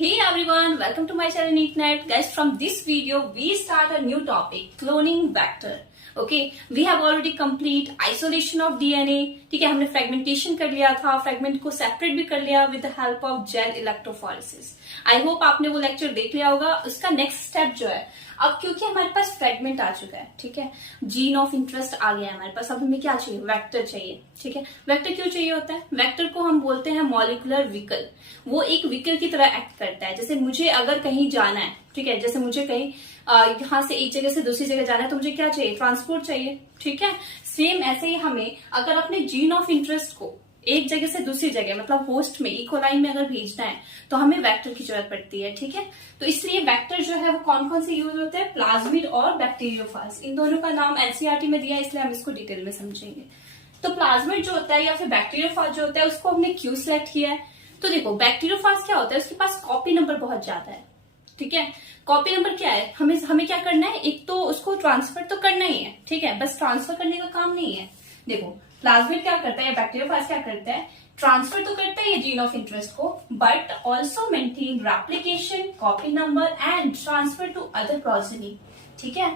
Hey everyone, welcome to my channel NeetNet. Guys, from this video we start a new topic, cloning vector. Okay, we have already complete isolation of DNA. ठीक है, हमने fragmentation कर लिया था, fragment को separate भी कर लिया with the help of gel electrophoresis. I hope आपने वो लेक्चर देख लिया होगा. उसका नेक्स्ट स्टेप जो है, अब क्योंकि हमारे पास फ्रेगमेंट आ चुका है, ठीक है, जीन ऑफ इंटरेस्ट आ गया है हमारे पास, अब हमें क्या चाहिए, वेक्टर चाहिए. ठीक है, वेक्टर क्यों चाहिए होता है? वेक्टर को हम बोलते हैं मॉलिक्यूलर व्हीकल. वो एक व्हीकल की तरह एक्ट करता है. जैसे मुझे अगर कहीं जाना है, ठीक है, जैसे मुझे कहीं यहाँ से एक जगह से दूसरी जगह जाना है, तो मुझे क्या चाहिए, ट्रांसपोर्ट चाहिए. ठीक है, सेम ऐसे ही हमें अगर अपने जीन ऑफ इंटरेस्ट को एक जगह से दूसरी जगह, मतलब होस्ट में, इकोलाइन में अगर भेजना है, तो हमें वेक्टर की जरूरत पड़ती है. ठीक है, तो इसलिए वेक्टर जो है वो कौन कौन से यूज होते हैं, प्लाज्मिड और बैक्टीरियोफाज. इन दोनों का नाम एनसीईआरटी में दिया है, इसलिए हम इसको डिटेल में समझेंगे. तो प्लाज्मिड जो होता है या फिर बैक्टीरियोफाज जो होता है, उसको हमने क्यों सिलेक्ट किया है? तो देखो, बैक्टीरियोफाज क्या होता है, उसके पास कॉपी नंबर बहुत ज्यादा है. ठीक है, कॉपी नंबर क्या है, हमें क्या करना है, एक तो उसको ट्रांसफर तो करना ही है. ठीक है, बस ट्रांसफर करने का काम नहीं है. देखो, प्लाज्मिड क्या करता है, बैक्टीरियोफाज क्या करता है, ट्रांसफर तो करता है ये जीन ऑफ इंटरेस्ट को, but also maintain replication, copy number and transfer to other progeny. ठीक है,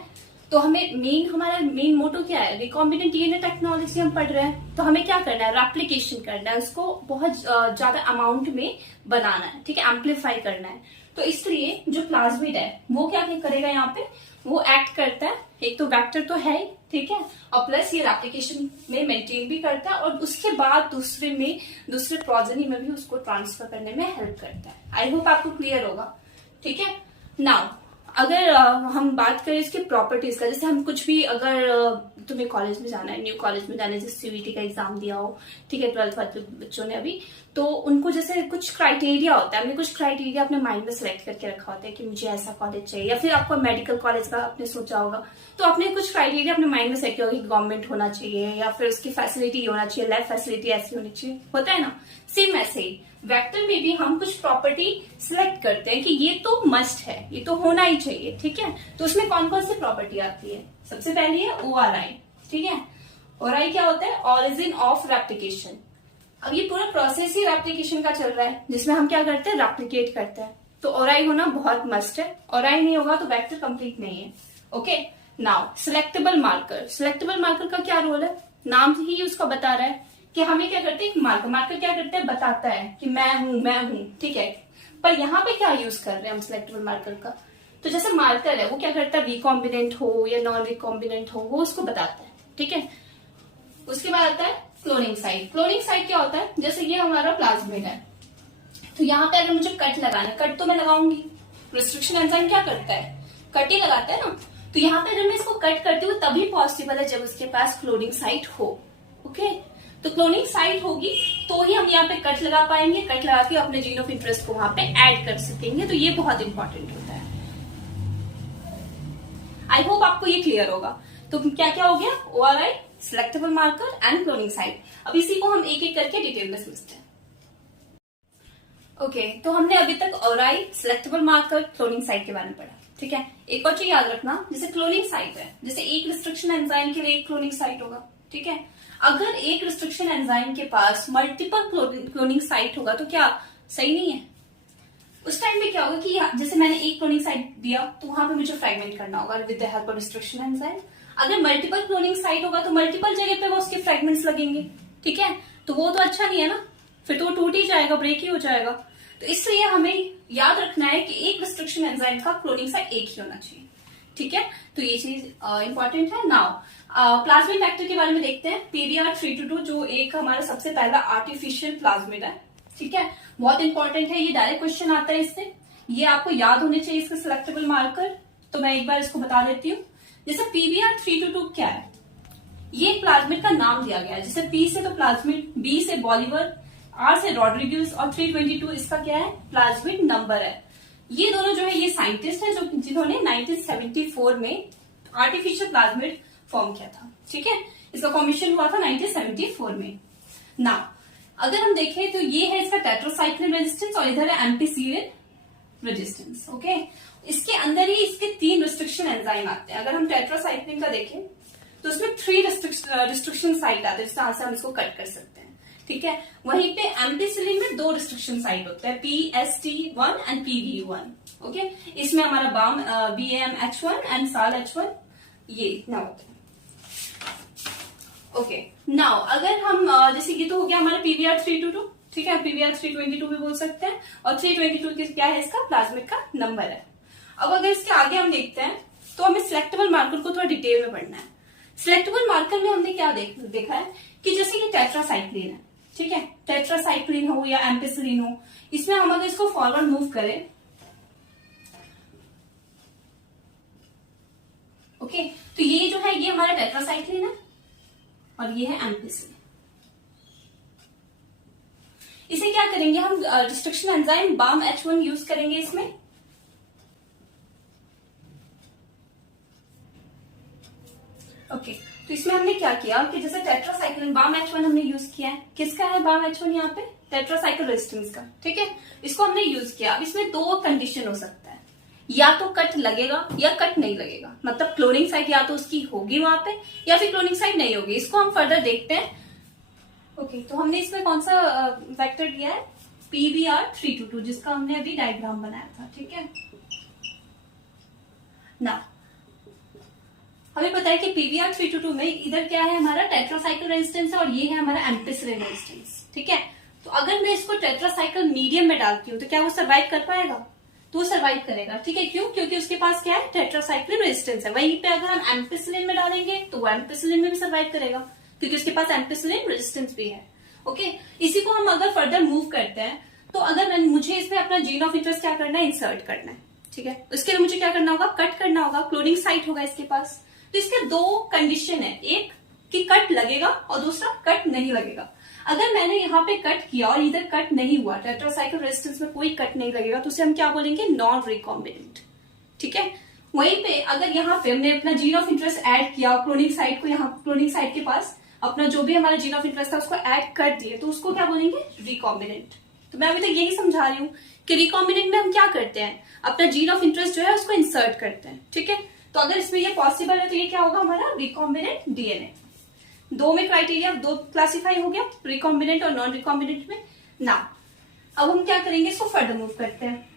तो हमारा मेन मोटो क्या है, रिकॉम्बिनेंट डीएनए टेक्नोलॉजी हम पढ़ रहे हैं, तो हमें क्या करना है, रेप्लिकेशन करना है, उसको बहुत ज्यादा अमाउंट में बनाना है. ठीक है, एम्पलीफाई करना है. तो इसलिए जो प्लाज्मिड है वो क्या करेगा, यहाँ पे वो एक्ट करता है, एक तो वेक्टर तो है ही, ठीक है, और प्लस ये रेप्लिकेशन में मेंटेन भी करता है, और उसके बाद दूसरे प्रोजेनी में भी उसको ट्रांसफर करने में हेल्प करता है. आई होप आपको क्लियर होगा. ठीक है, नाउ अगर हम बात करें इसके प्रॉपर्टीज का, जैसे हम कुछ भी, अगर तुम्हें कॉलेज में जाना है, न्यू कॉलेज में जाना है, जैसे सीयूईटी का एग्जाम दिया हो, ठीक है, 12th वाले बच्चों ने अभी, तो उनको जैसे कुछ क्राइटेरिया होता है, हमने कुछ क्राइटेरिया अपने माइंड में सिलेक्ट करके रखा होता है कि मुझे ऐसा कॉलेज चाहिए, या फिर आपको मेडिकल कॉलेज का आपने सोचा होगा, तो आपने कुछ क्राइटेरिया अपने माइंड में सेलेक्ट किया होगा कि गवर्नमेंट होना चाहिए, या फिर उसकी फैसिलिटी होना चाहिए, लैब फैसिलिटी ऐसी होनी चाहिए, होता है ना. सेम ऐसे ही वेक्टर में भी हम कुछ प्रॉपर्टी सिलेक्ट करते हैं कि ये तो मस्ट है, ये तो होना ही चाहिए. ठीक है, तो उसमें कौन कौन सी प्रॉपर्टी आती है, सबसे पहली है ORI. ठीक है, ORI क्या होता है, ऑरिजिन ऑफ रेप्लिकेशन. अब ये पूरा प्रोसेस ही रेप्लिकेशन का चल रहा है, जिसमें हम क्या करते हैं, रेप्लिकेट करते हैं, तो ORI होना बहुत मस्ट है. ORI नहीं होगा तो वेक्टर कंप्लीट नहीं है. Okay, now selectable marker. Selectable marker का क्या रोल है, नाम ही उसका बता रहा है कि हमें क्या करते हैं, मार्कर क्या करते हैं, बताता है कि मैं हूं. ठीक है, पर यहाँ पे क्या यूज कर रहे हैं हम सिलेक्टेबल मार्कर का, तो जैसे मार्कर है वो क्या करता है, रिकॉम्बिनेंट हो या नॉन रिकॉम्बिनेंट हो, वो उसको बताता है. ठीक है, उसके बाद आता है क्लोनिंग साइट. क्लोनिंग साइट क्या होता है, जैसे ये हमारा प्लाज्मिड है, तो यहाँ पे अगर मुझे कट लगाना है, कट तो मैं लगाऊंगी, रिस्ट्रिक्शन एंजाइम क्या करता है, कट ही लगाता है ना. तो यहाँ पे जब मैं इसको कट करती हूँ तभी पॉसिबल है जब उसके पास क्लोनिंग साइट हो. ओके, तो क्लोनिंग साइट होगी तो ही हम यहाँ पे कट लगा पाएंगे, कट लगा के अपने जीन ऑफ इंटरेस्ट को वहां पे ऐड कर सकेंगे. तो ये बहुत इंपॉर्टेंट होता है. आई होप आपको ये क्लियर होगा. तो क्या क्या हो गया, ORI, selectable marker and cloning site. अब इसी को हम एक एक करके डिटेल में समझते हैं. ओके, तो हमने अभी तक ORI, selectable marker, cloning site के बारे में पढ़ा. ठीक है, एक और चीज याद रखना, जैसे क्लोनिंग साइट है, जैसे एक रिस्ट्रिक्शन एंजाइम के लिए एक क्लोनिंग साइट होगा. ठीक है, अगर एक रिस्ट्रिक्शन एंजाइम के पास मल्टीपल क्लोनिंग साइट होगा तो क्या सही नहीं है. उस टाइम में क्या होगा कि जैसे मैंने एक क्लोनिंग साइट दिया तो वहां पे मुझे फ्रेगमेंट करना होगा with the help of restriction enzyme. अगर मल्टीपल क्लोनिंग साइट होगा तो मल्टीपल जगह पे वो उसके फ्रेगमेंट्स लगेंगे. ठीक है, तो वो तो अच्छा नहीं है ना, फिर तो वो टूट ही जाएगा, ब्रेक ही हो जाएगा. तो इसलिए हमें याद रखना है कि एक रिस्ट्रिक्शन एंजाइम का क्लोनिंग साइट एक ही होना चाहिए. ठीक है, तो ये चीज इंपॉर्टेंट है. नाउ प्लाज्मिड वेक्टर के बारे में देखते हैं. PBr322 जो एक हमारा सबसे पहला आर्टिफिशियल प्लाज्मिड है. ठीक है, बहुत इंपॉर्टेंट है, ये डायरेक्ट क्वेश्चन आता है इससे, ये आपको याद होने चाहिए इसके सिलेक्टेबल मार्कर. तो मैं एक बार इसको बता देती हूँ. जैसे PBr322 क्या है, ये प्लाज्मिड का नाम दिया गया है. जैसे P से तो प्लाज्मिड, B से बॉलीवर, R से रॉड्रिग्यूज और 322 इसका क्या है, प्लाज्मिड नंबर है. ये दोनों जो है ये साइंटिस्ट है जिन्होंने 1974 में आर्टिफिशियल प्लाज्मिड फॉर्म किया था. ठीक है, इसका फॉर्मेशन हुआ था 1974 में. नाउ अगर हम देखें तो ये है इसका टेट्रासाइक्लिन रेजिस्टेंस और इधर है एम्पिसिलिन रेजिस्टेंस. ओके, इसके अंदर ही इसके 3 रिस्ट्रिक्शन एंजाइम आते हैं. अगर हम टेट्रासाइक्लिन का देखें तो उसमें 3 रिस्ट्रिक्शन साइट आते हैं, जिस तरह से हम इसको कट कर सकते हैं. ठीक है। वहीं पे एम्पिसिलिन में 2 रिस्ट्रिक्शन साइट होते हैं, PST1 एंड PV1। ओके, इसमें हमारा बाम BAMH1 एंड SALH1 ये इतना होता है। ओके, नाउ अगर हम जैसे ये तो हो गया हमारा PVR322, ठीक है, PVR322 भी बोल सकते हैं, और 322 क्या है, इसका प्लाज्मिक का नंबर है। अब अगर इसके आगे हम देखते हैं तो हमें सिलेक्टेबल मार्कर को थोड़ा डिटेल में पढ़ना है। सिलेक्टेबल मार्कर में हमने क्या देखा है कि जैसे कि टेट्रासाइक्लिन है, ठीक है, टेट्रासाइक्लिन हो या एम्पिसिलिन हो, इसमें हम अगर इसको फॉरवर्ड मूव करें, ओके, तो ये जो है ये हमारा टेट्रासाइक्लिन है और ये है एम्पिसिलिन। इसे क्या करेंगे हम, रिस्ट्रिक्शन एंजाइम BAMH1 यूज करेंगे इसमें। ओके, तो इसमें हमने क्या किया कि जैसे टेट्रासाइक्लिन BAMH1 हमने यूज किया है, किसका है BAMH1 यहाँ पे, टेट्रासाइक्लिन रेजिस्टेंस का, ठीक है, इसको हमने यूज किया। अब इसमें 2 कंडीशन हो सकता है, या तो कट लगेगा या कट नहीं लगेगा, मतलब क्लोनिंग साइट या तो उसकी होगी वहां पे या फिर क्लोनिंग साइट नहीं होगी। इसको हम फर्दर देखते हैं। ओके, तो हमने इसमें कौन सा वेक्टर लिया है, PVR322, जिसका हमने अभी डायग्राम बनाया था, ठीक है ना। हमें पता है कि PVR322 में इधर क्या है, हमारा टेट्रासाइक्लिन रेजिस्टेंस है और ये है हमारा एम्पिसिलिन रेजिस्टेंस, ठीक है। तो अगर मैं इसको टेट्रासाइक्लिन मीडियम में डालती हूँ तो क्या वो सर्वाइव कर पाएगा, तो वो सर्वाइव करेगा, ठीक है। क्यों, क्योंकि उसके पास क्या है, टेट्रासाइक्लिन रेजिस्टेंस है। वहीं पे अगर हम एम्पिसिलिन में डालेंगे तो वो एम्पिसिलिन में भी सर्वाइव करेगा क्योंकि उसके पास एम्पिसिलिन रेजिस्टेंस भी है। ओके, इसी को हम अगर फर्दर मूव करते हैं तो अगर मुझे इसमें अपना जीन ऑफ इंटरेस्ट क्या करना है, इंसर्ट करना है, ठीक है। इसके लिए मुझे क्या करना होगा, कट करना होगा, क्लोनिंग साइट होगा इसके पास। तो इसके 2 कंडीशन है, एक कि कट लगेगा और दूसरा कट नहीं लगेगा। अगर मैंने यहाँ पे कट किया और इधर कट नहीं हुआ, टेट्रासाइक्लिन रेजिस्टेंस में कोई कट नहीं लगेगा, तो उसे हम क्या बोलेंगे, नॉन रिकॉम्बिनेंट, ठीक है। वहीं पे अगर यहाँ पे हमने अपना जीन ऑफ इंटरेस्ट ऐड किया, क्लोनिंग साइट को, यहाँ क्लोनिंग साइट के पास अपना जो भी हमारा जीन ऑफ इंटरेस्ट था उसको ऐड कर दिए, तो उसको क्या बोलेंगे, रिकॉम्बिनेंट। तो मैं अभी तक यही समझा रही हूँ कि रिकॉम्बिनेंट में हम क्या करते हैं, अपना जीन ऑफ इंटरेस्ट जो है उसको इंसर्ट करते हैं, ठीक है। तो अगर इसमें ये पॉसिबल है तो ये क्या होगा, हमारा रिकॉम्बिनेंट डीएनए। 2 में क्राइटेरिया 2 क्लासिफाई हो गया, रिकॉम्बिनेंट और नॉन रिकॉम्बिनेंट में ना। अब हम क्या करेंगे, इसको फर्दर मूव करते हैं।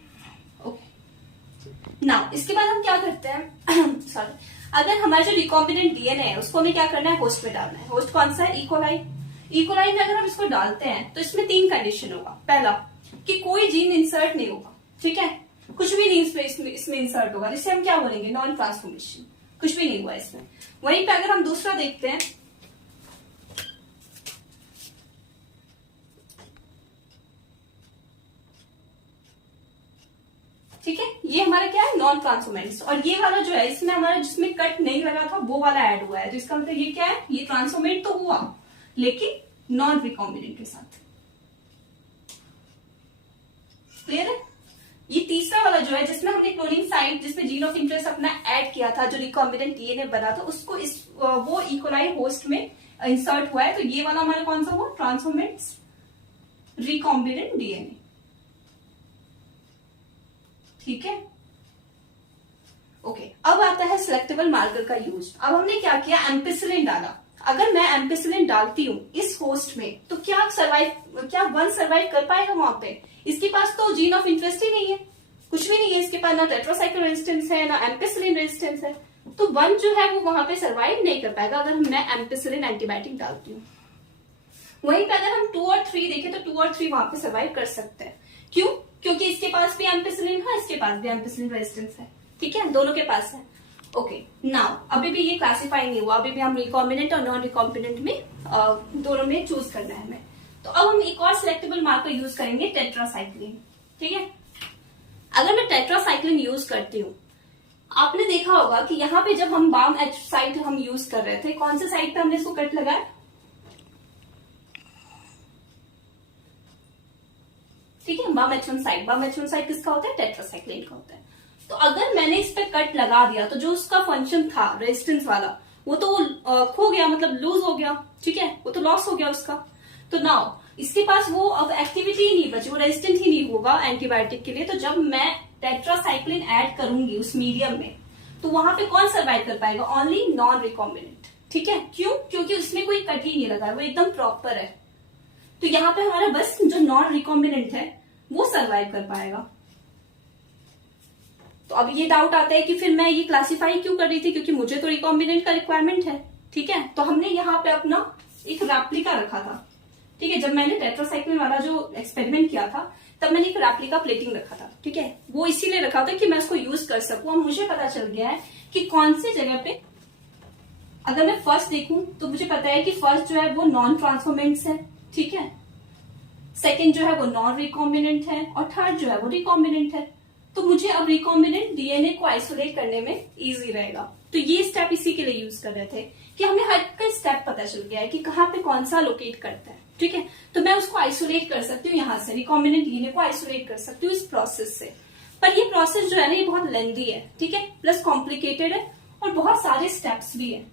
ओके, ना इसके बाद हम क्या करते हैं सॉरी, अगर हमारा जो रिकॉम्बिनेंट डीएनए है उसको हमें क्या करना है, होस्ट में डालना है। होस्ट कौन सा है, इकोलाई। इकोलाई में अगर हम इसको डालते हैं तो इसमें 3 कंडीशन होगा। पहला कि कोई जीन इंसर्ट नहीं होगा, ठीक है, कुछ भी नहीं इसमें इंसर्ट होगा, जिसे हम क्या बोलेंगे, नॉन ट्रांसफॉर्मेशन, कुछ भी नहीं हुआ इसमें। वहीं पे अगर हम दूसरा देखते हैं, ठीक है, ये हमारा क्या है, नॉन ट्रांसफॉर्मेंट्स। और ये वाला जो है इसमें हमारा जिसमें कट नहीं लगा था वो वाला ऐड हुआ है, तो इसका मतलब ये क्या है, ये ट्रांसफॉर्मेंट तो हुआ लेकिन नॉन रिकॉम्बिनेंट के साथ। क्लियर है। ये तीसरा वाला जो है जिसमें हमने क्लोनिंग साइट, जिसमें जीन ऑफ इंटरेस्ट अपना ऐड किया था, जो रिकॉम्बिनेंट डीएनए बना था, उसको वो इकोलाई होस्ट में इंसर्ट हुआ है, तो ये वाला हमारा कौन सा हुआ, ट्रांसफॉर्मेंट्स रिकॉम्बिनेंट डीएनए, ठीक है। ओके, अब आता है सिलेक्टेबल मार्कर का यूज। अब हमने क्या किया, एम्पिसिलिन डाला। अगर मैं एम्पिसिलिन डालती हूँ इस होस्ट में तो क्या वन सर्वाइव कर पाएगा वहां पे, इसके पास तो जीन ऑफ इंटरेस्ट ही नहीं है, कुछ भी नहीं है इसके पास, ना टेट्रासाइक्लिन रेजिस्टेंस है ना एम्पिसिलिन रेजिस्टेंस है, तो वन जो है वो वहां पे सर्वाइव नहीं कर पाएगा अगर मैं एम्पिसिलिन एंटीबायोटिक डालती हूँ। वहीं पे अगर हम 2 और 3 देखें तो 2 और 3 वहां पे सर्वाइव कर सकते हैं। क्यों, क्योंकि इसके पास भी एम्पिसिलिन है, इसके पास भी एम्पिसिलिन रेजिस्टेंस है, ठीक है, दोनों के पास है। ओके, नाउ अभी भी ये क्लासिफाई नहीं हुआ, अभी भी हम रिकॉम्बिनेंट और नॉन रिकॉम्बिनेंट में दोनों में चूज करना है हमें। तो अब हम एक और सिलेक्टेबल मार्कर यूज करेंगे, टेट्रासाइक्लिन, ठीक है। अगर मैं टेट्रासाइक्लिन यूज करती हूँ, आपने देखा होगा कि यहाँ पे जब हम BAMH साइट हम यूज कर रहे थे, कौन से साइट पे हमने इसको कट लगाया, ठीक है, BAMH1 साइट। BAMH1 साइट किसका होता है, टेट्रासाइक्लिन का होता है। तो अगर मैंने इस पे कट लगा दिया तो जो उसका फंक्शन था रेजिस्टेंस वाला वो तो खो गया, मतलब लूज हो गया, ठीक है, वो तो लॉस हो गया उसका। तो नाउ इसके पास वो अब एक्टिविटी ही नहीं बची, वो रेजिस्टेंट ही नहीं होगा एंटीबायोटिक के लिए। तो जब मैं टेट्रासाइक्लिन ऐड करूंगी उस मीडियम में तो वहां पे कौन सर्वाइव कर पाएगा, ओनली नॉन रिकॉम्बिनेंट, ठीक है। क्यों, क्योंकि उसमें कोई कट ही नहीं लगा है, वो एकदम प्रॉपर है। तो यहाँ पे हमारा बस जो नॉन रिकॉम्बिनेंट है वो सर्वाइव कर पाएगा। तो अब ये डाउट आता है कि फिर मैं ये क्लासिफाई क्यों कर रही थी, क्योंकि मुझे तो रिकॉम्बिनेंट का रिक्वायरमेंट है, ठीक है। तो हमने यहाँ पे अपना एक रेप्लिका रखा था, ठीक है। जब मैंने टेट्रासाइक्लिन वाला जो एक्सपेरिमेंट किया था तब मैंने एक रेप्लिका प्लेटिंग रखा था, ठीक है। वो इसीलिए रखा था कि मैं उसको यूज कर सकूं। अब मुझे पता चल गया है कि कौन सी जगह पे, अगर मैं फर्स्ट देखूं तो मुझे पता है कि फर्स्ट जो है वो नॉन ट्रांसफॉर्मेंट्स है, ठीक है। सेकेंड जो है वो नॉन रिकॉम्बिनेंट है और थर्ड जो है वो रिकॉम्बिनेंट है। तो मुझे अब रिकॉम्बिनेंट डीएनए को आइसोलेट करने में इजी रहेगा। तो ये स्टेप इसी के लिए यूज कर रहे थे कि हमें हर का स्टेप पता चल गया है कि कहाँ पे कौन सा लोकेट करता है, ठीक है। तो मैं उसको आइसोलेट कर सकती हूँ, यहाँ से रिकॉम्बिनेंट डीएनए को आइसोलेट कर सकती हूँ इस प्रोसेस से। पर ये प्रोसेस जो है ना ये बहुत लेंथी है, ठीक है, प्लस कॉम्प्लिकेटेड है और बहुत सारे स्टेप्स भी है।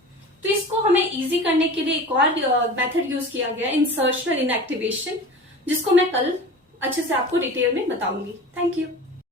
तो इसको हमें इजी करने के लिए एक और मेथड यूज किया गया, इंसर्शनल इनएक्टिवेशन, जिसको मैं कल अच्छे से आपको डिटेल में बताऊंगी। Thank you.